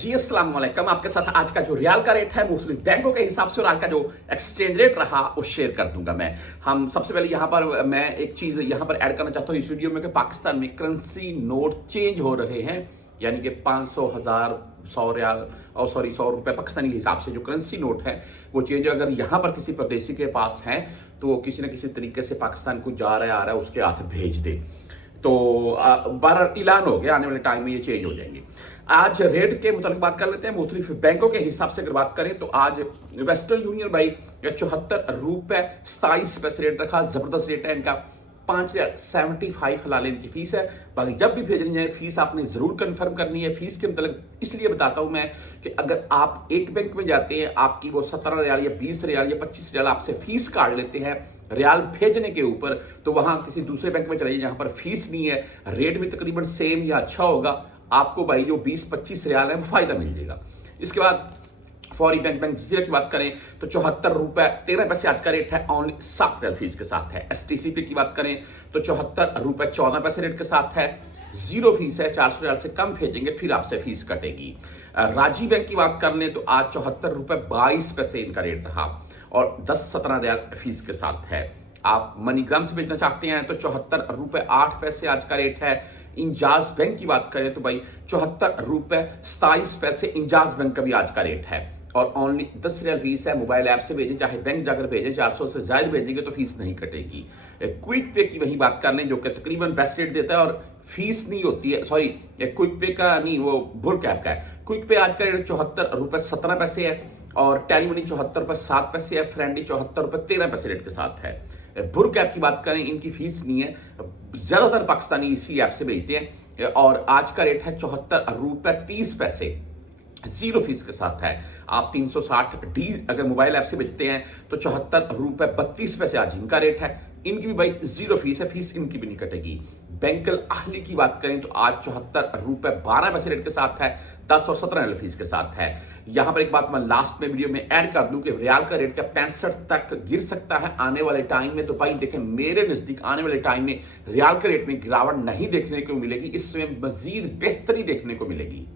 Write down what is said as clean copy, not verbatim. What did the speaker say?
जी अस्सलाम वालेकुम। आपके साथ आज का जो रियाल का रेट है मुस्लिम बैंकों के हिसाब से और आज का जो एक्सचेंज रेट रहा वो शेयर कर दूंगा मैं। हम सबसे पहले यहाँ पर मैं एक चीज़ यहाँ पर ऐड करना चाहता हूँ इस वीडियो में कि पाकिस्तान में करेंसी नोट चेंज हो रहे हैं, यानी कि 500, 1000, 100 रियाल और 100 रुपये पाकिस्तानी के हिसाब से जो करेंसी नोट है वो चेंज। अगर यहाँ पर किसी परदेशी के पास है तो वो किसी न किसी तरीके से पाकिस्तान को जा रहा है आ रहा है उसके हाथ भेज दे। तो 12 ऐलान हो गया, आने वाले टाइम में ये चेंज हो जाएंगे। आज रेट के मुताबिक बात कर लेते हैं। मुख्तलिफ बैंकों के हिसाब से अगर बात करें तो आज वेस्टर्न यूनियन भाई 74 रुपये 27 पैसे रेट रखा, जबरदस्त रेट है इनका। 5.75 हलाल इनकी फीस है। बाकी जब भी भेजनी है फीस आपने जरूर कंफर्म करनी है। फीस के मतलब इसलिए बताता हूं मैं कि अगर आप एक बैंक में जाते हैं आपकी वो 17 रियाल या 20 रियाल या 25 रियाल आपसे फीस काट लेते हैं रियाल भेजने के ऊपर, तो वहां किसी दूसरे बैंक में चले जाइए जहां पर फीस नहीं है, रेट भी तकरीबन सेम या अच्छा होगा, आपको भाई जो 20-25 रियाल है वो फायदा मिल जाएगा। इसके बाद फौरी बैंक जजीरा की बात करें तो 74 रुपये 13 पैसे आज का रेट है, ओनली 7 रियाल फीस के साथ है। STCP की बात करें तो 74 रुपये 14 पैसे रेट के साथ है, जीरो फीस है। 400 रियाल से कम भेजेंगे फिर आपसे फीस कटेगी। राजी बैंक की बात कर लें तो आज 74 रुपये 22 पैसे इनका रेट रहा और 10-17 रियाल फीस के साथ है। आप मनीग्राम से भेजना चाहते हैं तो 74 रुपये 8 पैसे आज का रेट है। इंजाज बैंक की बात करें तो भाई 74 रुपये 27 पैसे इंजाज बैंक का भी आज का रेट है और ओनली 10 रियाल फीस है। मोबाइल ऐप से भेजें चाहे बैंक जाकर भेजें, 400 से ज्यादा भेजेंगे तो फीस नहीं कटेगी। क्विक पे की वही बात कर लें जो कि तकरीबन बेस्ट रेट देता है और फीस नहीं होती है। सॉरी, क्विक पे का नहीं, वो बुल कैप का है। क्विक पे आज का रेट 74 रुपये 17 पैसे है और टेलीमनी 74 रुपये 7 पैसे है। फ्रेंडी 74 रुपये 13 पैसे रेट के साथ है। बुर कैप की बात करें इनकी फीस नहीं है, ज्यादातर पाकिस्तानी इसी ऐप से भेजते हैं और आज का रेट है 74 रुपये 30 पैसे, जीरो फीस के साथ है। आप 360D अगर मोबाइल ऐप से भेजते हैं तो 74 रुपये 32 पैसे आज इनका रेट है। इनकी भी भाई जीरो फीस है, फीस इनकी भी नहीं कटेगी। बैंकल अहली की बात करें तो आज 74 रुपये 12 पैसे रेट के साथ है, 10 और 17 फीस के साथ है। यहां पर एक बात मैं लास्ट में वीडियो में ऐड कर दूं कि रियाल का रेट का 65 तक गिर सकता है आने वाले टाइम में। तो भाई देखें, मेरे नजदीक आने वाले टाइम में रियाल के रेट में गिरावट नहीं देखने को मिलेगी, इसमें मजीद बेहतरी देखने को मिलेगी।